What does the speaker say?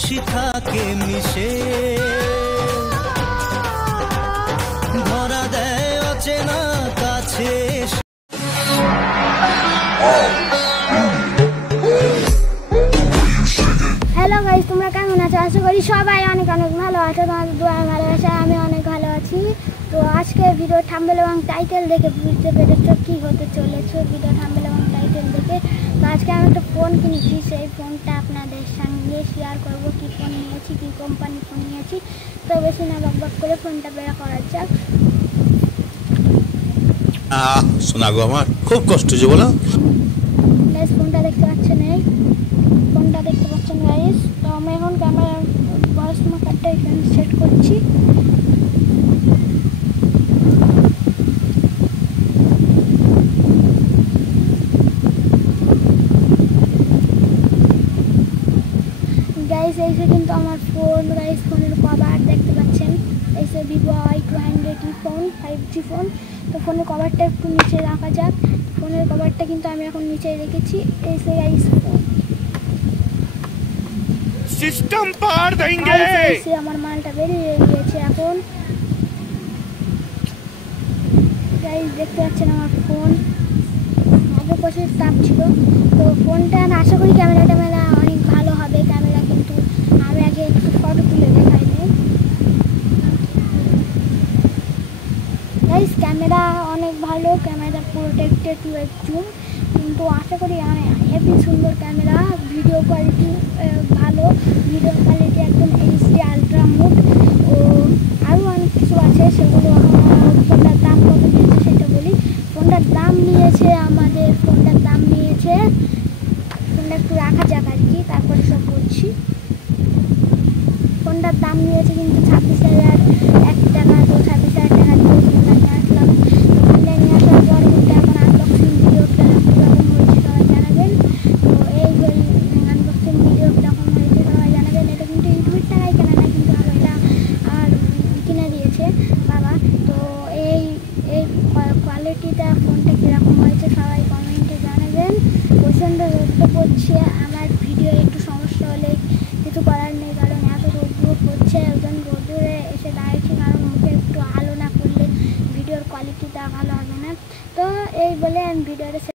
মানুষই থাকে মিশে, ধরা দেয় অচেনা কাছে। হ্যালো গাইস, তোমরা কেমন আছো? আশা করি সবাই অনেক অনেক ভালো আছো। তোমাদের দোয়া ভালোবাসা আমি অনেক ভালো আছি। তো আজকে ভিডিও থাম্বনেল এবং টাইটেল দেখে বুঝতে পেরেছো কি হতে চলেছে। ভিডিও থাম্বনেল এবং টাইটেল দেখে তো আজকে আমি একটা ফোন কিনেছি, সেই ফোনটা আপনাদের সঙ্গে শেয়ার করব। কি ফোন নিয়েছি, কি কোম্পানি ফোন নিয়েছি। তো বেশি না বকবক করে ফোনটা বের করা যাক। শোনা গো, আমার খুব কষ্ট যে বলো। গাইস ফোনটা দেখতে পাচ্ছেন, এই ফোনটা দেখতে পাচ্ছেন গাইস। তো আমি এখন ক্যামেরা ভয়েস মার্কারটা এখানে সেট করছি। গাইস এই যে কিন্তু আমার ফোন, গাইস ফোনের কভার দেখতে পাচ্ছেন, এই যে Vivo i200 phone, 5G phone. তো ফোনের কভারটা একটু নিচে রাখা যাক। ফোনের কভারটা কিন্তু আমি এখন নিচে রেখেছি। এই যে গাইস সিস্টেম পার দেंगे। এসে আমার মালটা বেরিয়ে গিয়েছে এখন। গাইস দেখতে পাচ্ছেন আমার ফোন, আগে প্রচুর তাপ ছিল। তো ফোনটা আশা করি ক্যামেরা অনেক ভালো হবে। ক্যামেরা কিন্তু আমি আগে একটু ফটো তুলে দেখাইনি। গাইস ক্যামেরা অনেক ভালো, ক্যামেরা প্রোটেক্টেড ওয়েব জুম, কিন্তু আশা করি হেভি সুন্দর ক্যামেরা। ভিডিও কোয়ালিটি ভালো, ভিডিও কোয়ালিটি একদম HD আলট্রা মোড ও আরও অনেক কিছু আছে। সেগুলো ফোনটার দাম কত নিয়েছে সেটা বলি। ফোনটার দাম নিয়েছে ফোনটা একটু রাখা যাক আর কি, তারপরে সব বলছি। ফোনটার দাম নিয়েছে কিন্তু 26,001 টাকা। তো 26,000 টাকা দিয়ে ফোনটা নিয়ে আসলাম। ফোনটা নিয়ে আসার পর কিন্তু এখন আনবক্সিং ভিডিও কীরকম হয়েছে সবাই জানাবেন। তো এই আনবক্সিং ভিডিও কীরকম হয়েছে সবাই জানাবেন। এটা কিন্তু ইউটিউবের টাকায় কেনা না, কিন্তু আমার এটা আর কিনে দিয়েছে বাবা। তো এই কোয়ালিটিটা ফোনটা কীরকম হয়েছে সবাই কমেন্টে জানাবেন। প্রচণ্ড রোদ পড়ছে।